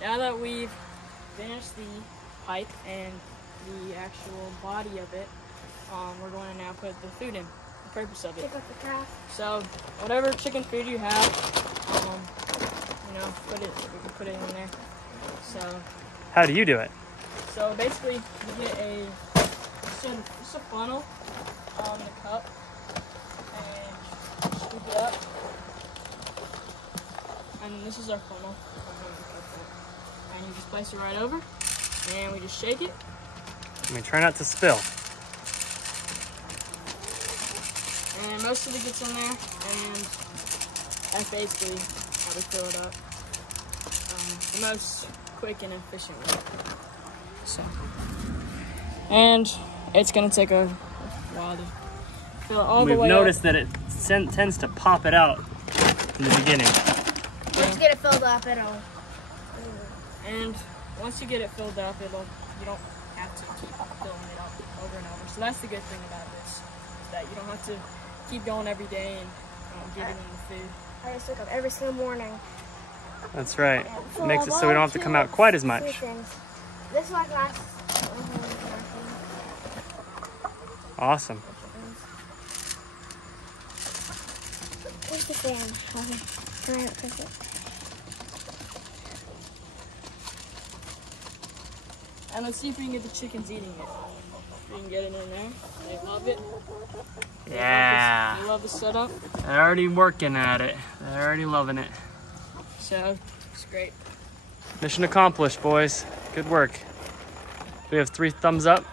now that we've finished the pipe and the actual body of it, we're going to now put the food in, the purpose of it. Pick up the cap. So whatever chicken food you have, you know, we can put it in there. So how do you do it? So basically, you get just a funnel in a cup and scoop it up. And this is our funnel. And you just place it right over, and we just shake it. I mean, try not to spill. And most of it gets in there, and that's basically how we fill it up. The most quick and efficient way. So, and it's gonna take a while to fill it all the way up. We've noticed that it tends to pop it out in the beginning. Once you get it filled up, it'll. And once you get it filled up, you don't have to keep filling it up over and over. So that's the good thing about this, is that you don't have to keep going every day and giving them the food. I just wake up every single morning. That's right. It makes it so we don't have to come out quite as much. This is like last. Awesome. Where's the fan? Can I press it? And let's see if we can get the chickens eating it. We can get it in there. They love it. Yeah. They love the setup. They're already working at it. They're already loving it. So it's great. Mission accomplished, boys. Good work. We have 3 thumbs up.